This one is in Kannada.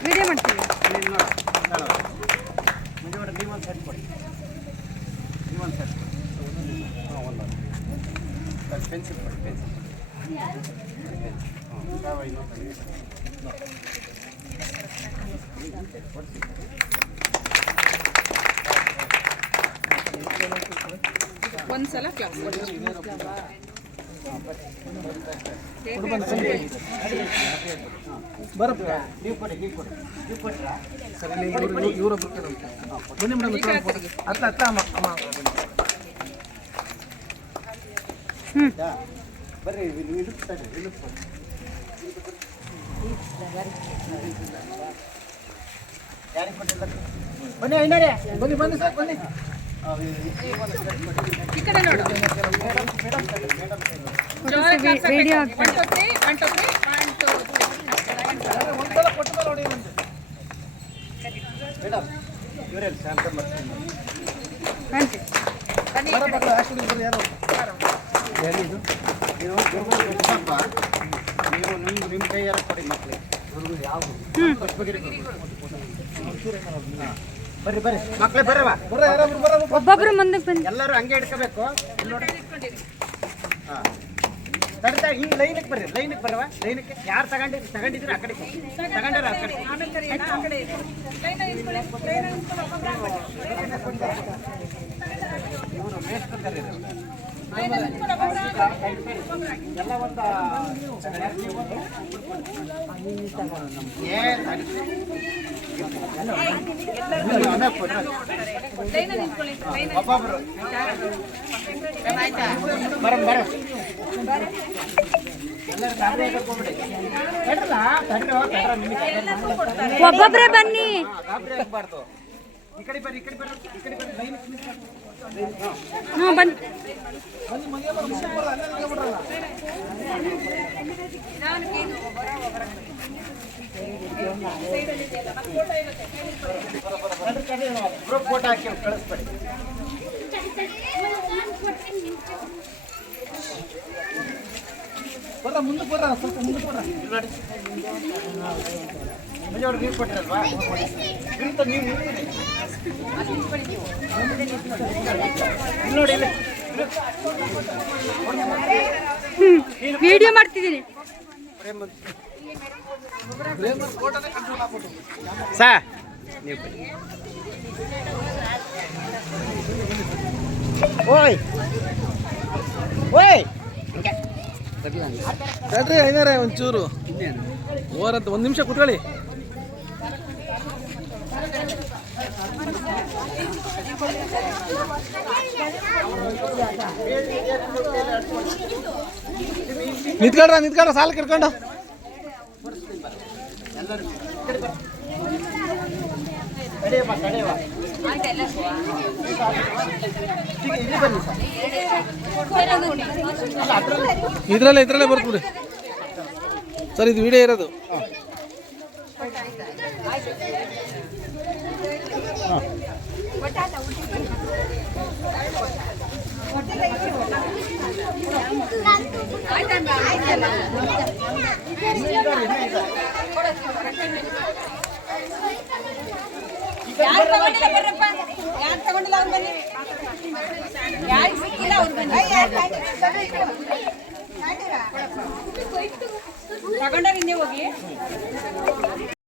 ವಿಡಿಯೋ ಮಾಡ್ತೀವಿ. ಪೆನ್ಸಿಲ್ ಕೊಡಿ, ಪೆನ್ಸಿಲ್ ಒಂದ್ಸಲ ಕ್ಲಾಸ್ ಬರಪ್ಪ ನೀವು ಕೊಡಿ ಸರಿ ಇವರೊಬ್ಬರು ಬನ್ನಿ ಮೇಡಮ್ ಅತ್ತ ಅಮ್ಮ ಬರ್ರಿ ಯಾರಿಗೆ ಕೊಟ್ಟಿಲ್ಲ ಬನ್ನಿ ಐನರೇ ಬನ್ನಿ ಸರ್ ಬನ್ನಿ ಈ ಕಡೆ ನೋಡು. ವಿಡಿಯೋ ಒಂದ್ಸಲ ಕೊಟ್ಟು ನೋಡಿ ಮೇಡಮ್ ಇವರಲ್ಲಿ ಶಾಂತ ಮಾಡ್ತೀನಿ ಯಾರು ಏನಿದು ನೀವು ನೀವು ನಿಮ್ಮ ಕೈಯಾರ ಕೊಡಿ ಮಕ್ಕಳಿಗೆ ಬರ್ರಿ ಮಕ್ಕಳೇ ಬರ್ರವ ಒಬ್ಬೊಬ್ರು ಮುಂದೆ ಬನ್ನಿ. ಎಲ್ಲರೂ ಹಂಗೆ ಹಿಡ್ಕೋಬೇಕು ನೋಡಿ ಹಾಂ ತಡ್ತಾ ಹಿಂಗೆ ಲೈನಿಗೆ ಬರ್ರಿ ಬರವ ಲೈನಕ್ಕೆ ಯಾರು ತಗೊಂಡಿದ್ರೆ ಆ ಕಡೆ ತಗೊಂಡ್ರ ಆ ಕಡೆ ಇವರು ಮೇಸ್ತಾರೆ ಎಲ್ಲ ಒಂದು ಒಬ್ಬೊಬ್ರು ಒಬ್ಬೊಬ್ರೆ ಬನ್ನಿ. ಈ ಕಡೆ ಬರ್ರಿ ಲೈನ್ ಬನ್ನಿ. ಗ್ರೂಪ್ ಫೋಟೋ ಹಾಕಿ ಕಳಿಸ್ಬೇಡಿ. ಮುಂದೆ ಸ್ವಲ್ಪ ಮುಂದೆ ನೋಡಿ ಅವ್ರಿಗೆ ನೀರು ಕೊಟ್ಟಿರಲ್ವಾ ನೀವು ನೋಡಿ ವಿಡಿಯೋ ಮಾಡ್ತಿದ್ದೀನಿ ಸಾ ನೀವು ಓಯ್ ತಡ್ರಿ ಐನಾರ ಒಂಚೂರು ಓರಂತ ಒಂದು ನಿಮಿಷ ಕುತ್ಕೊಳ್ಳಿ. ನಿಂತ್ಕೊಂಡ್ರ ಸಾಲ ಕಿಡ್ಕೊಂಡು ಇದ್ರಲ್ಲೇ ಬರ್ಬಿಡಿ ಸರ್. ಇದು ವಿಡಿಯೋ ಇರೋದು ಯಾರು ತಗೊಂಡಿಲ್ಲ ಅವ್ರು ಬನ್ನಿ. ಯಾರು ಸಿಕ್ಕಿಲ್ಲ ಅವ್ರು ಬನ್ನಿ. ತಗೊಂಡ್ರೆ ಹಿಂದೆ ಹೋಗಿ